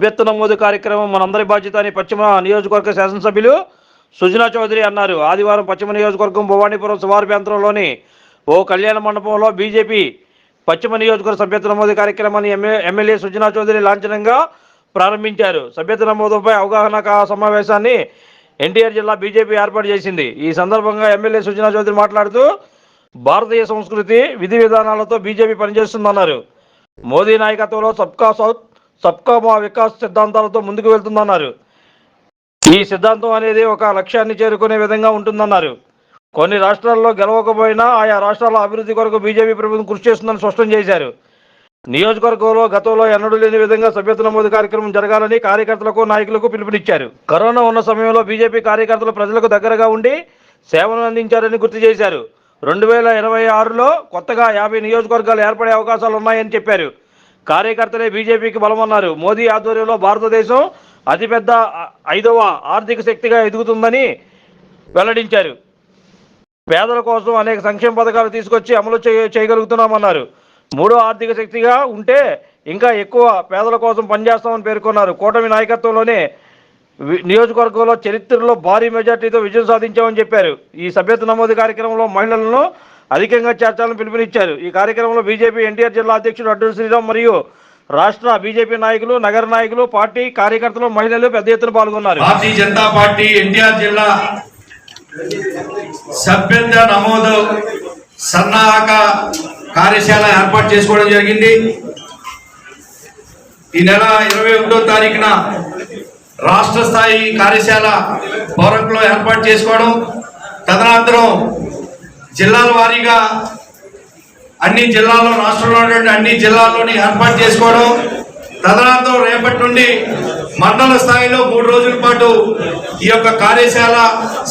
అభ్యర్థి నమోదు కార్యక్రమం మనందరి బాధ్యత అని పశ్చిమ నియోజకవర్గ శాసనసభ్యులు సుజనా చౌదరి అన్నారు. ఆదివారం పశ్చిమ నియోజకవర్గం భవానీపురం శివారు ప్రాంతంలోని ఓ కళ్యాణ మండపంలో బీజేపీ పశ్చిమ నియోజకవర్గ సభ్యత్వ నమోదు కార్యక్రమాన్ని ఎమ్మె ఎమ్మెల్యే సుజనా చౌదరి లాంఛనంగా ప్రారంభించారు. సభ్యత్వ నమోదుపై అవగాహన సమావేశాన్ని ఎన్టీఆర్ జిల్లా బీజేపీ ఏర్పాటు చేసింది. ఈ సందర్భంగా ఎమ్మెల్యే సుజనా చౌదరి మాట్లాడుతూ భారతీయ సంస్కృతి విధి విధానాలతో బీజేపీ పనిచేస్తుందన్నారు. మోదీ నాయకత్వంలో సబ్కా సౌత్ సబ్కామా వికాస్ సిద్ధాంతాలతో ముందుకు వెళ్తుందన్నారు. ఈ సిద్ధాంతం అనేది ఒక లక్ష్యాన్ని చేరుకునే విధంగా ఉంటుందన్నారు. కొన్ని రాష్ట్రాల్లో గెలవకపోయినా ఆయా రాష్ట్రాల అభివృద్ధి కొరకు బీజేపీ ప్రభుత్వం కృషి చేస్తుందని స్పష్టం చేశారు. నియోజకవర్గంలో గతంలో ఎన్నడూ లేని విధంగా సభ్యత నమోదు కార్యక్రమం జరగాలని కార్యకర్తలకు నాయకులకు పిలుపునిచ్చారు. కరోనా ఉన్న సమయంలో బీజేపీ కార్యకర్తలు ప్రజలకు దగ్గరగా ఉండి సేవలు అందించారని గుర్తు చేశారు. రెండు వేల ఇరవై ఆరులో కొత్తగా యాభై నియోజకవర్గాలు ఏర్పడే అవకాశాలు ఉన్నాయని చెప్పారు. కార్యకర్తలే బీజేపీకి బలమన్నారు. మోదీ ఆధ్వర్యంలో భారతదేశం అతిపెద్ద ఐదవ ఆర్థిక శక్తిగా ఎదుగుతుందని వెల్లడించారు. పేదల కోసం అనేక సంక్షేమ పథకాలు తీసుకొచ్చి అమలు చేయ చేయగలుగుతున్నామన్నారు. మూడో ఆర్థిక శక్తిగా ఉంటే ఇంకా ఎక్కువ పేదల కోసం పనిచేస్తామని పేర్కొన్నారు. కూటమి నాయకత్వంలోనే నియోజకవర్గంలో చరిత్రలో భారీ మెజార్టీతో విజయం సాధించామని చెప్పారు. ఈ సభ్యత నమోదు కార్యక్రమంలో మహిళలను అధికంగా చేర్చాలని పిలుపునిచ్చారు. ఈ కార్యక్రమంలో బీజేపీ ఎన్టీఆర్ జిల్లా అధ్యక్షుడు అడ్డు శ్రీరామ్ మరియు రాష్ట్ర బీజేపీ నాయకులు నగర నాయకులు పార్టీ కార్యకర్తలు మహిళలు పెద్ద ఎత్తున పాల్గొన్నారు. భారతీయ జనతా పార్టీ ఎన్టీఆర్ జిల్లా సభ్యత నమోదు సన్నాహక కార్యశాల ఏర్పాటు చేసుకోవడం జరిగింది. ఈ నెల ఇరవై ఒకటో తారీఖున రాష్ట్ర స్థాయి కార్యశాల పౌరంలో ఏర్పాటు చేసుకోవడం. తదనంతరం జిల్లాల వారీగా అన్ని జిల్లాల్లో రాష్ట్రంలో ఉన్నటువంటి అన్ని జిల్లాల్లోని ఏర్పాటు చేసుకోవడం తదనంతరం రేపటి నుండి మండల స్థాయిలో మూడు రోజుల పాటు ఈ యొక్క కార్యశాల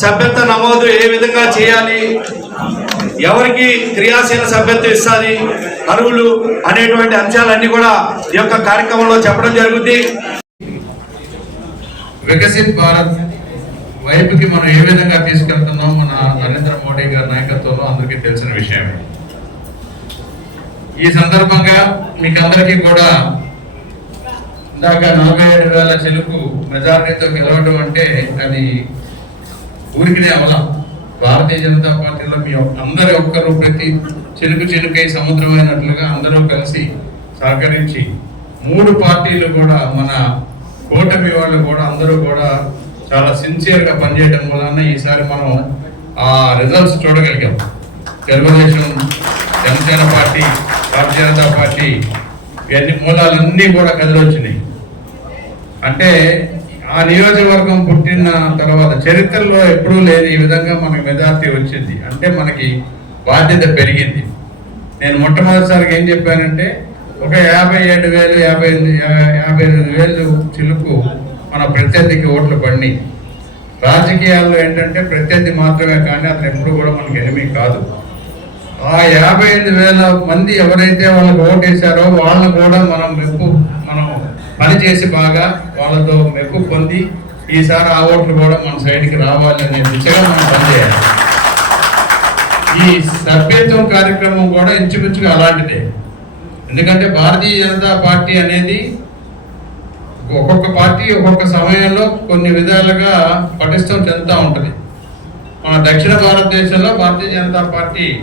సభ్యత్వ నమోదు ఏ విధంగా చేయాలి ఎవరికి క్రియాశీల సభ్యత్వం ఇస్తుంది అరువులు అనేటువంటి అంశాలన్నీ కూడా ఈ యొక్క కార్యక్రమంలో చెప్పడం జరుగుతుంది వికసిత్ భారత్ వైపుకి మనం ఏ విధంగా తీసుకెళ్తున్నాం మన నరేంద్ర మోడీ గారి నాయకత్వంలో అందరికీ తెలిసిన విషయమే. ఈ సందర్భంగా మీకు అందరికీ కూడా ఇందాక నలభై ఏడు వేల చెలుపు మెజారిటీతో గెలవడం అంటే అది ఊరికినే అవలం భారతీయ జనతా పార్టీలో మీ అందరి ఒక్కరు ప్రతి చెలుకు చెలుకై సముద్రమైనట్లుగా అందరూ కలిసి సహకరించి మూడు పార్టీలు కూడా మన కూటమి వాళ్ళు కూడా అందరూ కూడా చాలా సిన్సియర్గా పనిచేయడం వలన ఈసారి మనం ఆ రిజల్ట్స్ చూడగలిగాం. తెలుగుదేశం జనసేన పార్టీ భారతీయ జనతా పార్టీ ఇవన్నీ మూలాలన్నీ కూడా కదిలొచ్చినాయి అంటే ఆ నియోజకవర్గం పుట్టిన తర్వాత చరిత్రలో ఎప్పుడూ లేదు ఈ విధంగా మనకి మెజార్టీ వచ్చింది. అంటే మనకి బాధ్యత పెరిగింది. నేను మొట్టమొదటిసారిగా ఏం చెప్పానంటే ఒక యాభై ఏడు వేలు యాభై ఎనిమిది యాభై ఎనిమిది వేలు చిలుకు మన ప్రత్యర్థికి ఓట్లు పడినాయి. రాజకీయాల్లో ఏంటంటే ప్రత్యర్థి మాత్రమే కానీ అతను ఎప్పుడు కూడా మనకి ఎనిమి కాదు. ఆ యాభై ఐదు వేల మంది ఎవరైతే వాళ్ళకి ఓటు వేశారో వాళ్ళని కూడా మనం మెప్పు మనం పని చేసి బాగా వాళ్ళతో మెప్పు పొంది ఈసారి ఆ ఓట్లు కూడా మన సైడ్కి రావాలి అనే దిశగా మనం పనిచేయాలి. ఈ సభ్యత్వం కార్యక్రమం కూడా ఇంచుమించుగా అలాంటిదే. ఎందుకంటే భారతీయ జనతా పార్టీ అనేది ఒక్కొక్క పార్టీ ఒక్కొక్క సమయంలో కొన్ని విధాలుగా పటిష్టం చెందుతూ ఉంటుంది. మన దక్షిణ భారతదేశంలో భారతీయ జనతా పార్టీ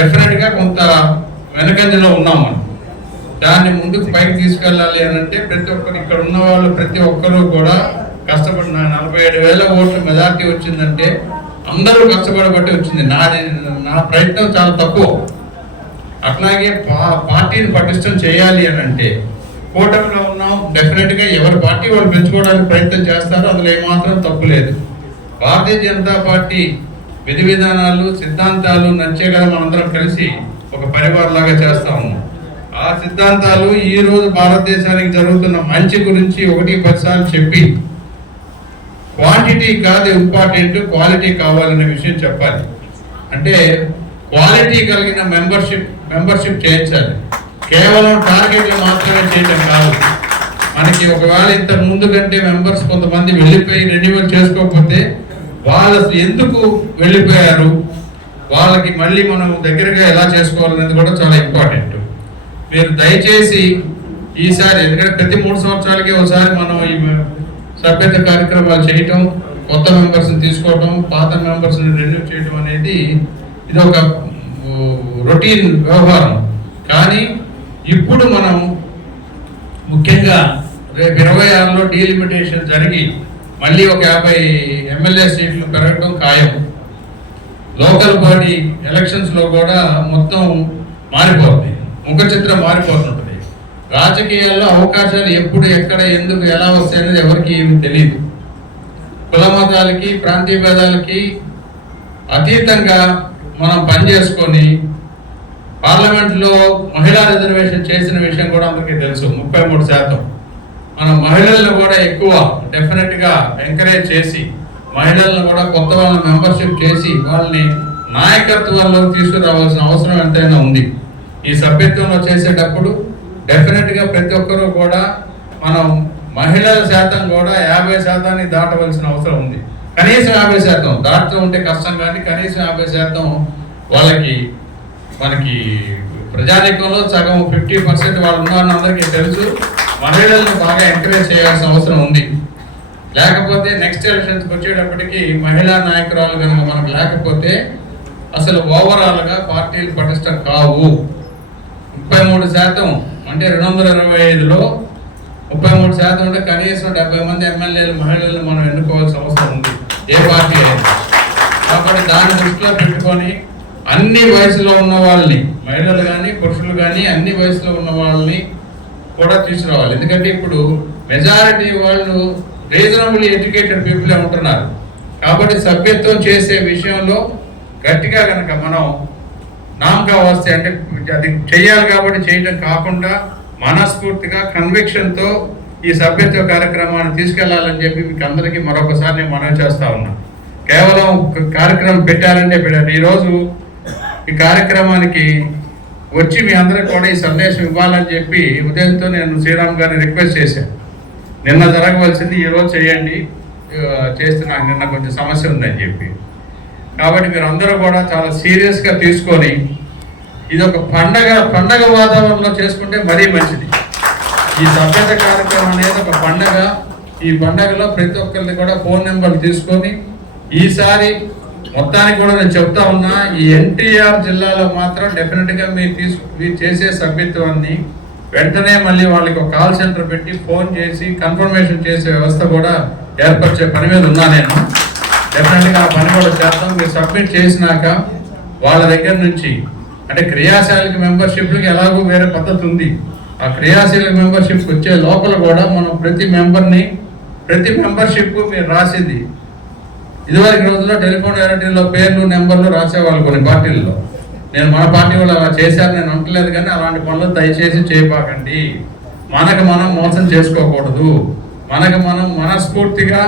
డెఫినెట్గా కొంత వెనకంజలో ఉన్నాం మనం. దాన్ని ముందుకు పైకి తీసుకెళ్ళాలి అని అంటే ప్రతి ఒక్కరు ఇక్కడ ఉన్న వాళ్ళు ప్రతి ఒక్కరూ కూడా కష్టపడిన నలభై ఏడు వేల ఓట్ల మెజార్టీ వచ్చిందంటే అందరూ కష్టపడబట్టి వచ్చింది. నాది నా ప్రయత్నం చాలా తక్కువ. అట్లాగే పా- పార్టీని పటిష్టం చేయాలి అని అంటే కూటమిలో ఉన్నాం. డెఫినెట్గా ఎవరి పార్టీ వాళ్ళు పెంచుకోవడానికి ప్రయత్నం చేస్తారో అందులో ఏమాత్రం తప్పు లేదు. భారతీయ జనతా పార్టీ విధి విధానాలు సిద్ధాంతాలు నచ్చే కదా మనందరం కలిసి ఒక పరివారంలాగా చేస్తా ఉన్నాం. ఆ సిద్ధాంతాలు ఈ రోజు భారతదేశానికి జరుగుతున్న మంచి గురించి ఒకటి పదిసార్లు చెప్పి క్వాంటిటీ కాదు ఇంపార్టెంట్ క్వాలిటీ కావాలనే విషయం చెప్పాలి. అంటే క్వాలిటీ కలిగిన మెంబర్షిప్ మెంబర్షిప్ చేయించాలి. కేవలం టార్గెట్లు మాత్రమే చేయటం కాదు. మనకి ఒకవేళ ఇంత ముందు కంటే మెంబర్స్ కొంతమంది వెళ్ళిపోయి రెన్యువల్ చేసుకోకపోతే వాళ్ళు ఎందుకు వెళ్ళిపోయారు? వాళ్ళకి మళ్ళీ మనం దగ్గరగా ఎలా చేసుకోవాలనేది కూడా చాలా ఇంపార్టెంట్. మీరు దయచేసి ఈసారి ఎందుకంటే ప్రతి మూడు సంవత్సరాలకి ఒకసారి మనం ఈ సభ్యత కార్యక్రమాలు చేయటం కొత్త మెంబర్స్ని తీసుకోవటం పాత మెంబర్స్ని రెన్యూ చేయటం అనేది ఇది ఒక రొటీన్ వ్యవహారం. కానీ ఇప్పుడు మనం ముఖ్యంగా రేపు ఇరవై ఆరులో డీలిమిటేషన్ జరిగి మళ్ళీ ఒక యాభై ఎమ్మెల్యే సీట్లు పెరగడం ఖాయం. లోకల్ బాడీ ఎలక్షన్స్లో కూడా మొత్తం మారిపోతుంది. ముఖ చిత్రం మారిపోతుంటుంది. రాజకీయాల్లో అవకాశాలు ఎప్పుడు ఎక్కడ ఎందుకు ఎలా వస్తాయనేది ఎవరికి ఏమి తెలియదు కుల మతాలకి ప్రాంతీయ భేదాలకి అతీతంగా మనం పనిచేసుకొని పార్లమెంట్లో మహిళా రిజర్వేషన్ చేసిన విషయం కూడా అందరికీ తెలుసు ముప్పై మూడు శాతం. మనం మహిళలను కూడా ఎక్కువ డెఫినెట్గా ఎంకరేజ్ చేసి మహిళలను కూడా కొత్త వాళ్ళని మెంబర్షిప్ చేసి వాళ్ళని నాయకత్వంలో తీసుకురావాల్సిన అవసరం ఎంతైనా ఉంది. ఈ సభ్యత్వంలో చేసేటప్పుడు డెఫినెట్గా ప్రతి ఒక్కరూ కూడా మనం మహిళల శాతం కూడా యాభై శాతాన్ని దాటవలసిన అవసరం ఉంది. కనీసం యాభై శాతం దాటుతూ ఉంటే కష్టం కానీ కనీసం యాభై శాతం వాళ్ళకి మనకి ప్రజానీకంలో సగం ఫిఫ్టీ పర్సెంట్ వాళ్ళు ఉన్నారని అందరికీ తెలుసు. మహిళలను బాగా ఎంకరేజ్ చేయాల్సిన అవసరం ఉంది. లేకపోతే నెక్స్ట్ ఎలక్షన్స్కి వచ్చేటప్పటికి మహిళా నాయకురాలు కనుక మనకు లేకపోతే అసలు ఓవరాల్గా పార్టీలు పటిష్టం కావు. ముప్పై మూడు శాతం అంటే రెండు వందల ఇరవై ఐదులో ముప్పై మూడు శాతం అంటే కనీసం డెబ్బై మంది ఎమ్మెల్యేలు మహిళలు మనం ఎన్నుకోవాల్సిన అవసరం ఉంది. ఏ పార్టీ అయినా. కాబట్టి దాన్ని దృష్టిలో పెట్టుకొని అన్ని వయసులో ఉన్న వాళ్ళని మహిళలు కానీ పురుషులు కానీ అన్ని వయసులో ఉన్న వాళ్ళని కూడా తీసుకురావాలి. ఎందుకంటే ఇప్పుడు మెజారిటీ వాళ్ళు రీజనబుల్ ఎడ్యుకేటెడ్ పీపులే ఉంటున్నారు. కాబట్టి సభ్యత్వం చేసే విషయంలో గట్టిగా కనుక మనం నామకా వస్తే అంటే అది చెయ్యాలి కాబట్టి చేయడం కాకుండా మనస్ఫూర్తిగా కన్విక్షన్తో ఈ సభ్యత్వ కార్యక్రమాన్ని తీసుకెళ్ళాలని చెప్పి మీకు అందరికీ మరొకసారి నేను మనం చేస్తా ఉన్నా. కేవలం కార్యక్రమం పెట్టారంటే పెట్టారు. ఈరోజు ఈ కార్యక్రమానికి వచ్చి మీ అందరికి కూడా ఈ సందేశం ఇవ్వాలని చెప్పి ఉదయంతో నేను శ్రీరామ్ గారిని రిక్వెస్ట్ చేశాను. నిన్న జరగవలసింది ఈ రోజు చేయండి. చేస్తే నాకు నిన్న కొంచెం సమస్య ఉందని చెప్పి. కాబట్టి మీరు అందరూ కూడా చాలా సీరియస్గా తీసుకొని ఇది ఒక పండగ పండగ వాతావరణంలో చేసుకుంటే మరీ మంచిది. ఈ సభ్యత కార్యక్రమం అనేది ఒక పండగ. ఈ పండగలో ప్రతి ఒక్కరిని కూడా ఫోన్ నెంబర్ తీసుకొని ఈసారి మొత్తానికి కూడా నేను చెప్తా ఉన్నా ఈ ఎన్టీఆర్ జిల్లాలో మాత్రం డెఫినెట్గా మీరు తీసు మీరు చేసే సభ్యత్వాన్ని వెంటనే మళ్ళీ వాళ్ళకి ఒక కాల్ సెంటర్ పెట్టి ఫోన్ చేసి కన్ఫర్మేషన్ చేసే వ్యవస్థ కూడా ఏర్పరిచే పని మీద ఉన్నా నేను. డెఫినెట్గా ఆ పని కూడా చేద్దాం. మీరు సబ్మిట్ చేసినాక వాళ్ళ దగ్గర నుంచి అంటే క్రియాశీలక మెంబర్షిప్లకి ఎలాగో వేరే పద్ధతి ఉంది. ఆ క్రియాశీలక మెంబర్షిప్ వచ్చే లోపల కూడా మనం ప్రతి మెంబర్ని ప్రతి మెంబర్షిప్ మీరు రాసింది ఇదివరకు రోజుల్లో టెలిఫోన్ డైరెక్టరీలో పేర్లు నెంబర్లు రాసేవాళ్ళు కొన్ని పార్టీల్లో. నేను మన పార్టీ వాళ్ళు అలా చేశారు నేను అంటలేదు కానీ అలాంటి పనులు దయచేసి చేయబాకండి మనకు మనం మోసం చేసుకోకూడదు. మనకు మనం మనస్ఫూర్తిగా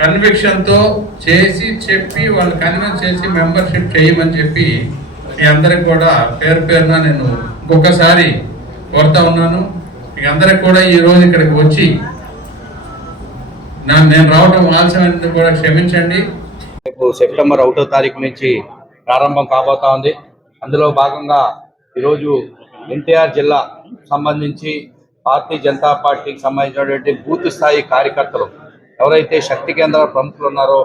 కన్విక్షన్తో చేసి చెప్పి వాళ్ళు కన్విన్స్ చేసి మెంబర్షిప్ చేయమని చెప్పి మీ అందరికి కూడా పేరు పేరున నేను ఇంకొకసారి కోరుతా ఉన్నాను. మీ అందరికి కూడా ఈ రోజు ఇక్కడికి వచ్చి నేను రావటం ఆలస్యం కూడా క్షమించండి. రేపు సెప్టెంబర్ ఒకటో తారీఖు నుంచి ప్రారంభం కాబోతా ఉంది. అందులో భాగంగా ఈరోజు ఎన్టీఆర్ జిల్లా సంబంధించి భారతీయ జనతా పార్టీకి సంబంధించినటువంటి బూత్ స్థాయి కార్యకర్తలు ఎవరైతే శక్తి కేంద్ర ప్రముఖులు ఉన్నారో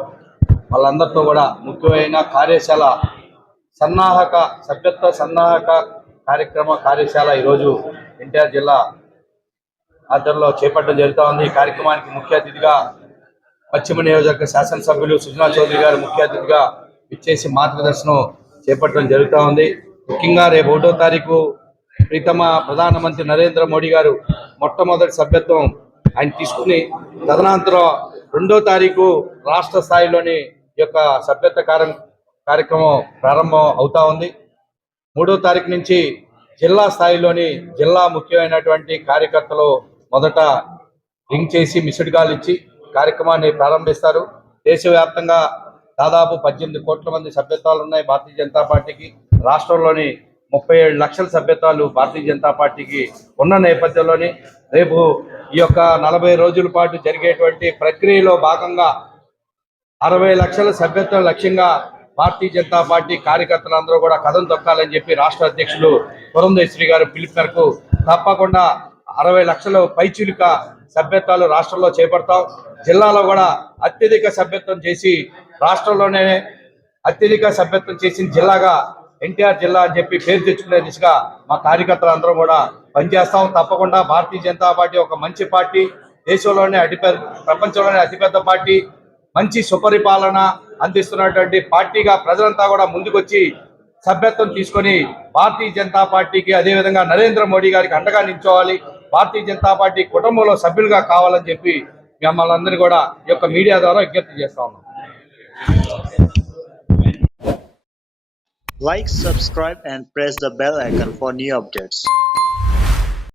వాళ్ళందరితో కూడా ముఖ్యమైన కార్యశాల సన్నాహక సభ్యత్వ సన్నాహక కార్యక్రమ కార్యశాల ఈరోజు ఎన్టీఆర్ జిల్లా ఆధ్వర్యంలో చేపట్టడం జరుగుతూ ఉంది ఈ కార్యక్రమానికి ముఖ్య అతిథిగా పశ్చిమ నియోజకవర్గ శాసనసభ్యులు సుజనా చౌదరి గారు ముఖ్య అతిథిగా ఇచ్చేసి మార్గదర్శనం చేపట్టడం జరుగుతూ ఉంది ముఖ్యంగా రేపు ఒకటో తారీఖు ప్రీతమ ప్రధానమంత్రి నరేంద్ర మోడీ గారు మొట్టమొదటి సభ్యత్వం ఆయన తీసుకుని తదనంతరం రెండో తారీఖు రాష్ట్ర స్థాయిలోని ఈ యొక్క సభ్యత్వ కార్య కార్యక్రమం ప్రారంభం అవుతా ఉంది. మూడో తారీఖు నుంచి జిల్లా స్థాయిలోని జిల్లా ముఖ్యమైనటువంటి కార్యకర్తలు మొదట లింక్ చేసి మిస్డ్ కాల్ ఇచ్చి కార్యక్రమాన్ని ప్రారంభిస్తారు. దేశవ్యాప్తంగా దాదాపు పద్దెనిమిది కోట్ల మంది సభ్యత్వాలు ఉన్నాయి భారతీయ జనతా పార్టీకి. రాష్ట్రంలోని ముప్పై ఏడు లక్షల సభ్యత్వాలు భారతీయ జనతా పార్టీకి ఉన్న నేపథ్యంలోని రేపు ఈ యొక్క నలభై రోజుల పాటు జరిగేటువంటి ప్రక్రియలో భాగంగా అరవై లక్షల సభ్యత్వం లక్ష్యంగా భారతీయ జనతా పార్టీ కార్యకర్తలందరూ కూడా కథం తొక్కాలని చెప్పి రాష్ట్ర అధ్యక్షులు పురంధేశ్వరి గారు పిలుపు మేరకు తప్పకుండా అరవై లక్షల పైచిలుక సభ్యత్వాలు రాష్ట్రంలో చేపడతాం. జిల్లాలో కూడా అత్యధిక సభ్యత్వం చేసి రాష్ట్రంలోనే అత్యధిక సభ్యత్వం చేసిన జిల్లాగా ఎన్టీఆర్ జిల్లా అని చెప్పి పేరు తెచ్చుకునే దిశగా మా కార్యకర్తలు అందరం కూడా పనిచేస్తాం. తప్పకుండా భారతీయ జనతా పార్టీ ఒక మంచి పార్టీ. దేశంలోనే అతిపెద్ద ప్రపంచంలోనే అతిపెద్ద పార్టీ. మంచి సుపరిపాలన అందిస్తున్నటువంటి పార్టీగా ప్రజలంతా కూడా ముందుకొచ్చి సభ్యత్వం తీసుకొని భారతీయ జనతా పార్టీకి అదేవిధంగా నరేంద్ర మోడీ గారికి అండగా నిల్చోవాలి భారతీయ జనతా పార్టీ కుటుంబంలో సభ్యులుగా కావాలని చెప్పి మిమ్మల్ని అందరూ కూడా ఈ యొక్క మీడియా ద్వారా విజ్ఞప్తి చేస్తా ఉన్నాం. Like subscribe and press the bell icon for new updates